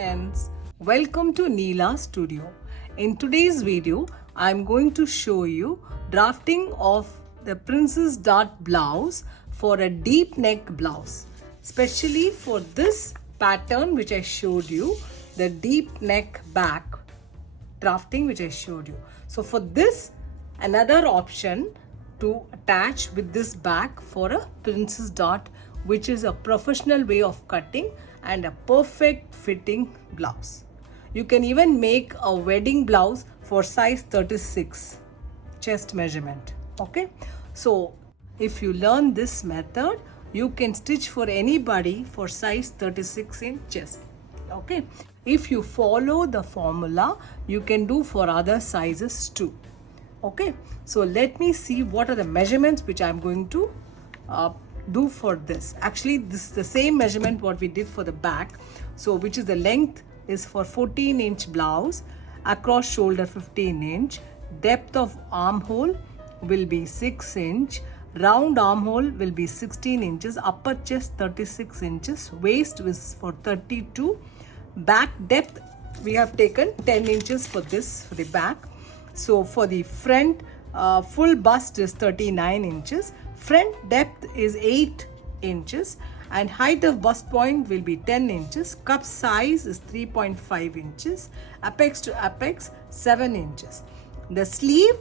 friends, welcome to Neela Studio. In today's video, I'm going to show you drafting of the princess dot blouse for a deep neck blouse. Especially for this pattern which I showed you, the deep neck back drafting which I showed you. So for this, another option to attach with this back for a princess dot, which is a professional way of cutting and a perfect fitting blouse. You can even make a wedding blouse for size 36 chest measurement. Okay, so if you learn this method, you can stitch for anybody for size 36 in chest. Okay, if you follow the formula, you can do for other sizes too. Okay, so let me see what are the measurements which I'm going to do for this. Actually, this is the same measurement what we did for the back. So which is the length is for 14-inch blouse, across shoulder 15-inch, depth of armhole will be 6-inch, round armhole will be 16 inches, upper chest 36 inches, waist is for 32, back depth we have taken 10 inches for this for the back. So for the front, full bust is 39 inches, front depth is 8 inches, and height of bust point will be 10 inches, cup size is 3.5 inches, apex to apex 7 inches. The sleeve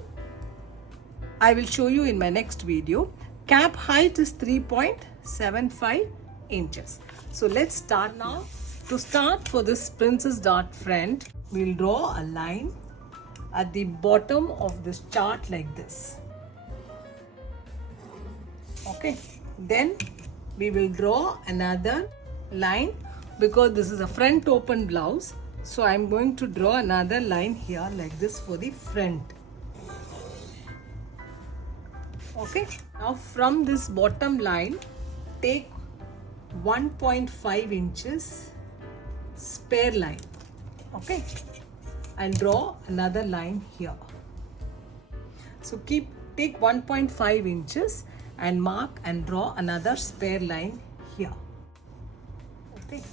I will show you in my next video. Cap height is 3.75 inches. So let's start now. To start for this princess dot front, we'll draw a line at the bottom of this chart like this. Okay, then we will draw another line because this is a front open blouse. So I'm going to draw another line here like this for the front. Okay, now from this bottom line, take 1.5 inches spare line. Okay, and draw another line here. So take 1.5 inches and mark and draw another spare line here. Okay,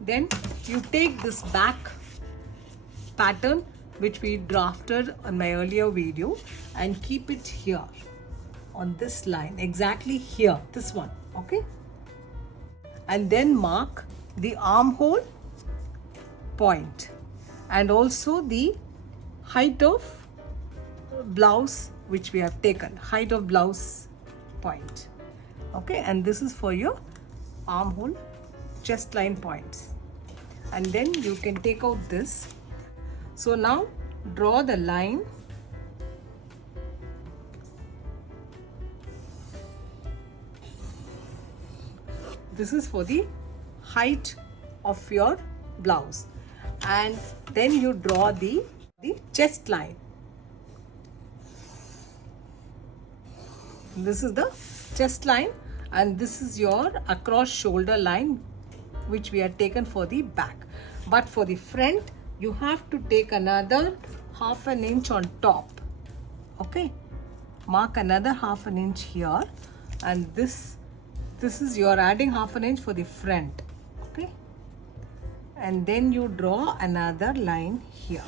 then you take this back pattern which we drafted on my earlier video and keep it here on this line, exactly here, this one. Okay, and then mark the armhole point and also the height of blouse which we have taken, height of blouse point. Okay, and this is for your armhole chest line points, and then you can take out this. So now draw the line this is for the height of your blouse, and then you draw the chest line. This is the chest line, and this is your across shoulder line which we have taken for the back. But for the front, you have to take another half an inch on top. Okay, mark another half an inch here, and this is you're adding half an inch for the front. Okay, and then you draw another line here.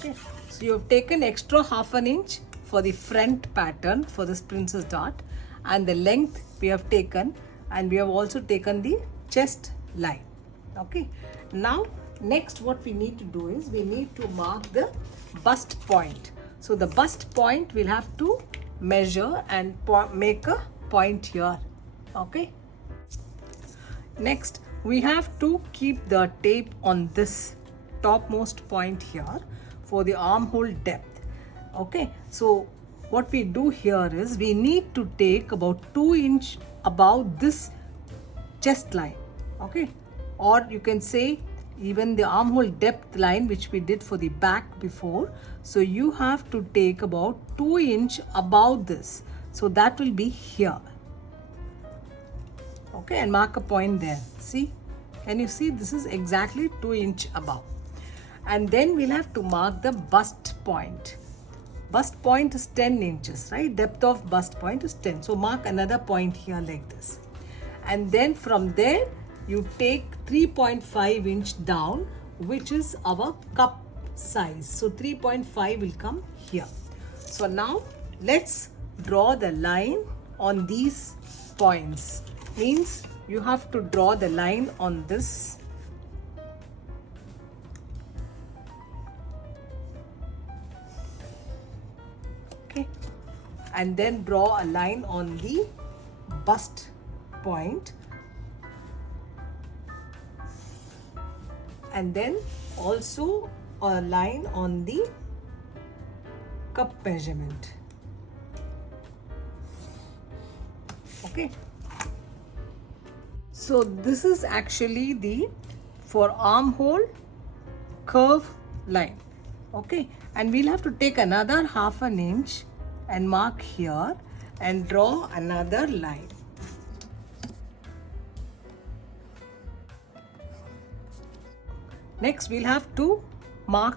Okay, so you have taken extra half an inch for the front pattern for this princess dot, and the length we have taken, and we have also taken the chest line. Okay, now next what we need to do is we need to mark the bust point. So the bust point we'll have to measure and make a point here. Okay, next we have to keep the tape on this topmost point here for the armhole depth. Okay, so what we do here is we need to take about 2 inch above this chest line. Okay, or you can say even the armhole depth line which we did for the back before. So you have to take about 2 inch above this. So that will be here. Okay, and mark a point there. See, can you see this is exactly 2 inch above. And then we'll have to mark the bust point. Bust point is 10 inches, right? Depth of bust point is 10. So mark another point here like this. And then from there, you take 3.5 inch down, which is our cup size. So 3.5 will come here. So now let's draw the line on these points. Means you have to draw the line on this. Okay. And then draw a line on the bust point. And then also a line on the cup measurement. Okay. So this is actually the for armhole curve line. Okay. And we'll have to take another half an inch and mark here and draw another line. Next, we'll have to mark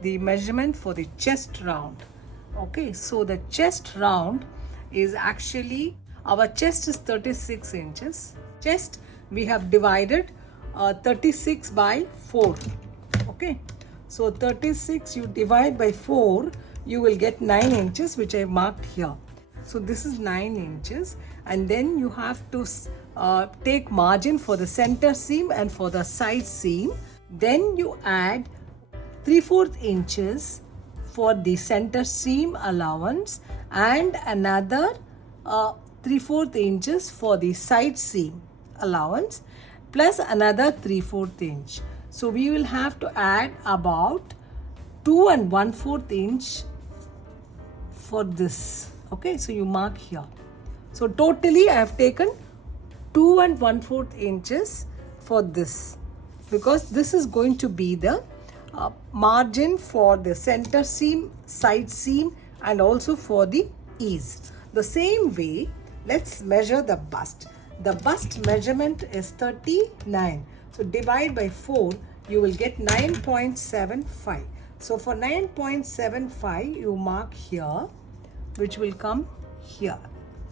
the measurement for the chest round. Okay, so the chest round is actually, our chest is 36 inches. Chest, we have divided 36 by 4. Okay, so 36 you divide by 4, you will get 9 inches, which I marked here. So this is 9 inches, and then you have to take margin for the center seam and for the side seam. Then you add 3/4 inches for the center seam allowance and another 3/4 inches for the side seam allowance plus another 3/4 inch. So we will have to add about 2 1/4 inch for this. Okay, so you mark here. So totally I have taken 2 1/4 inches for this, because this is going to be the margin for the center seam, side seam, and also for the ease. The same way, let's measure the bust. The bust measurement is 39. So divide by 4, you will get 9.75. So for 9.75, you mark here, which will come here.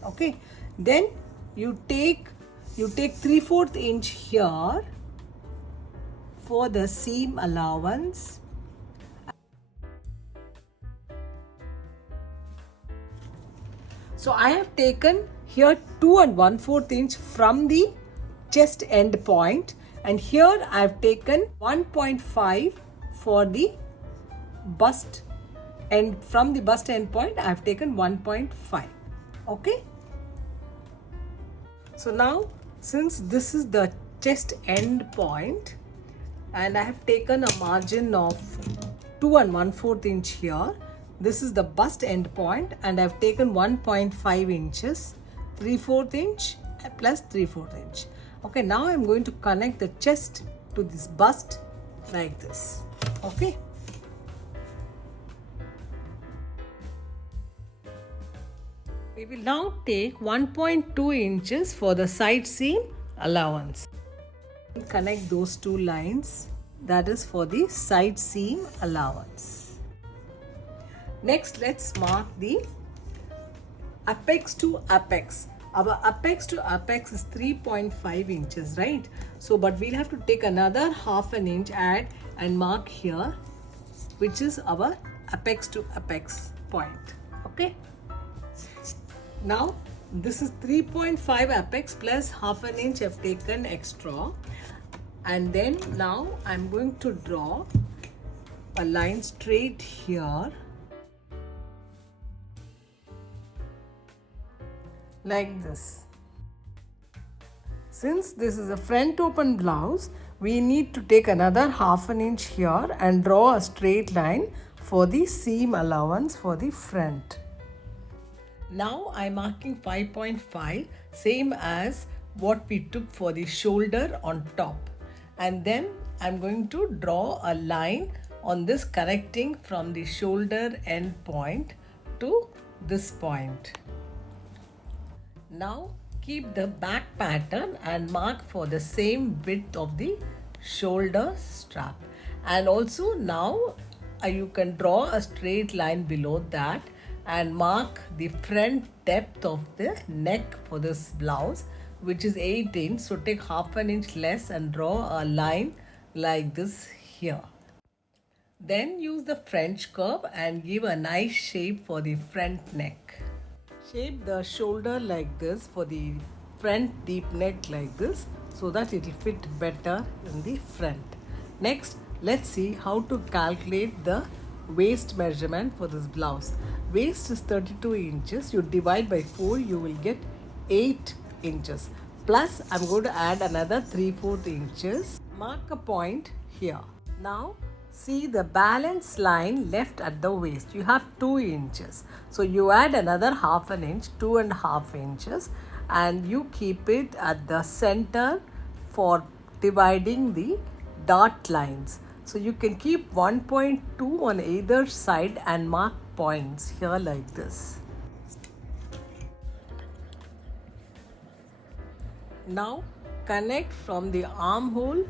Okay. Then you take 3/4 inch here for the seam allowance. So I have taken here 2 1/4 inch from the chest end point, and here I have taken 1.5 for the bust end. From the bust end point I have taken 1.5. Okay. So now, since this is the chest end point, and I have taken a margin of 2 1/4 inch here. This is the bust end point, and I have taken 1.5 inches, 3/4 inch plus 3/4 inch. Okay, now I am going to connect the chest to this bust like this. Okay. We will now take 1.2 inches for the side seam allowance. Connect those two lines, that is for the side seam allowance. Next, let's mark the apex to apex. Our apex to apex is 3.5 inches, right? So but we'll have to take another half an inch, add and mark here, which is our apex to apex point. Okay. Now this is 3.5 apex plus half an inch I've taken extra, and then now I'm going to draw a line straight here like this. Since this is a front open blouse, we need to take another half an inch here and draw a straight line for the seam allowance for the front. Now I'm marking 5.5, same as what we took for the shoulder on top, and then I'm going to draw a line on this connecting from the shoulder end point to this point. Now keep the back pattern and mark for the same width of the shoulder strap, and also now you can draw a straight line below that and mark the front depth of the neck for this blouse, which is 8 inch. So take half an inch less and draw a line like this here. Then use the French curve and give a nice shape for the front neck. Shape the shoulder like this for the front deep neck like this so that it will fit better in the front. Next, let's see how to calculate the waist measurement for this blouse. Waist is 32 inches. You divide by 4, you will get 8 inches. Plus, I'm going to add another 3/4 inches. Mark a point here. Now, see the balance line left at the waist. You have 2 inches. So, you add another half an inch, 2.5 inches, and you keep it at the center for dividing the dot lines. So you can keep 1.2 on either side and mark points here like this. Now connect from the armhole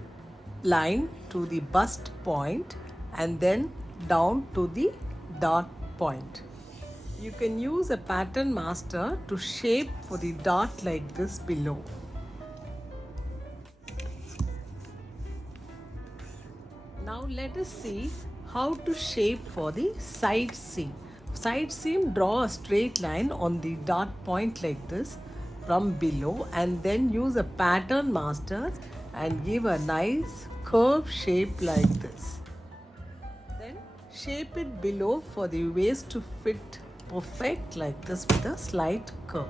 line to the bust point and then down to the dot point. You can use a pattern master to shape for the dot like this below. Now let us see how to shape for the side seam. Side seam, draw a straight line on the dot point like this from below and then use a pattern master and give a nice curve shape like this. Then shape it below for the waist to fit perfect like this with a slight curve.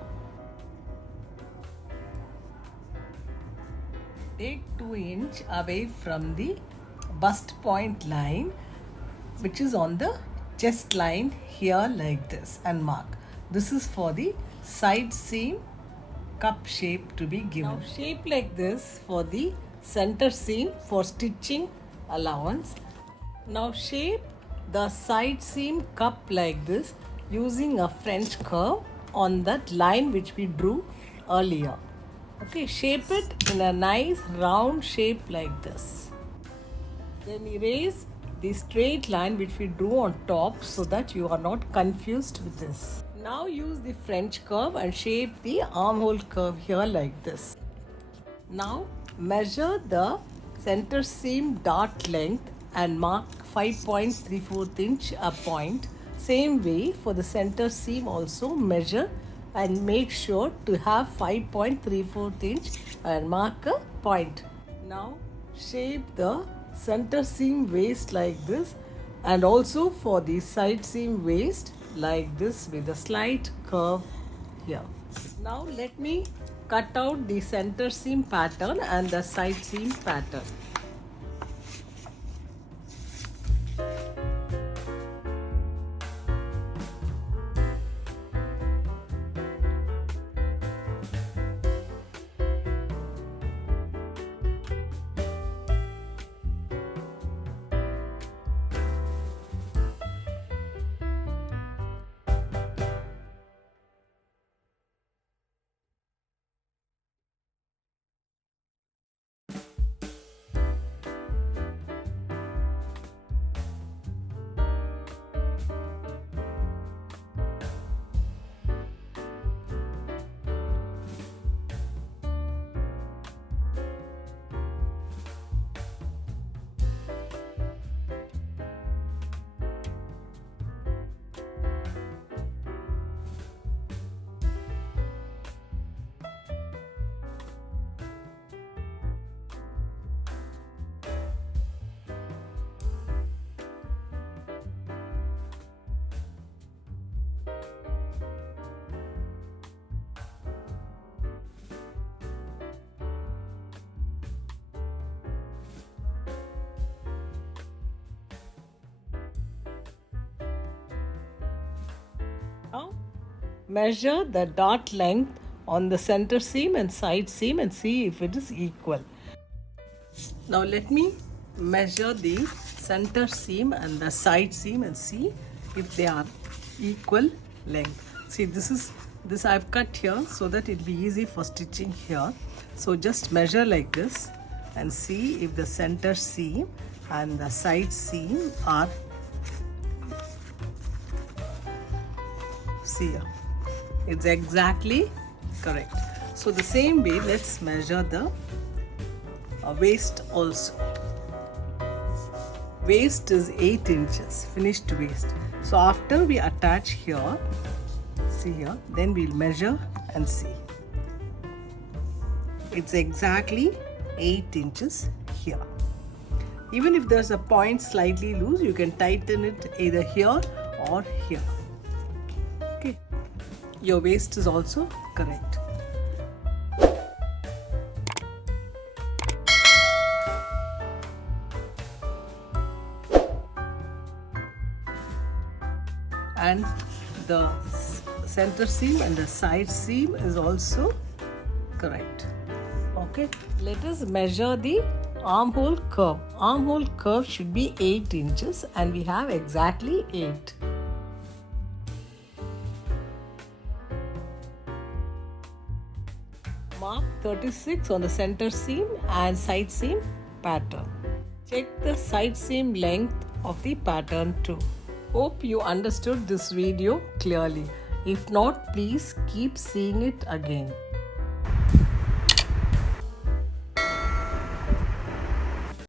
Take 2 inch away from the bust point line, which is on the chest line here like this, and mark. This is for the side seam cup shape to be given. Now shape like this for the center seam for stitching allowance. Now shape the side seam cup like this using a French curve on that line which we drew earlier. Okay, shape it in a nice round shape like this. Then erase the straight line which we drew on top so that you are not confused with this. Now use the French curve and shape the armhole curve here like this. Now measure the center seam dot length and mark 5.3/4 inch a point. Same way for the center seam also measure and make sure to have 5.3/4 inch and mark a point. Now shape the center seam waist like this and also for the side seam waist like this with a slight curve here. Now let me cut out the center seam pattern and the side seam pattern. Now measure the dot length on the center seam and side seam and see if it is equal. Now let me measure the center seam and the side seam and see if they are equal length. See, this I've cut here so that it will be easy for stitching here. So just measure like this and see if the center seam and the side seam are, see here, it's exactly correct. So the same way, let's measure the waist also. Waist is 8 inches, finished waist. So after we attach here, see here, then we'll measure and see. It's exactly 8 inches here. Even if there's a point slightly loose, you can tighten it either here or here. Okay, your waist is also correct. And the center seam and the side seam is also correct. Okay, let us measure the armhole curve. Armhole curve should be 8 inches and we have exactly 8. Mark 36 on the center seam and side seam pattern. Check the side seam length of the pattern too. Hope you understood this video clearly. If not, please keep seeing it again.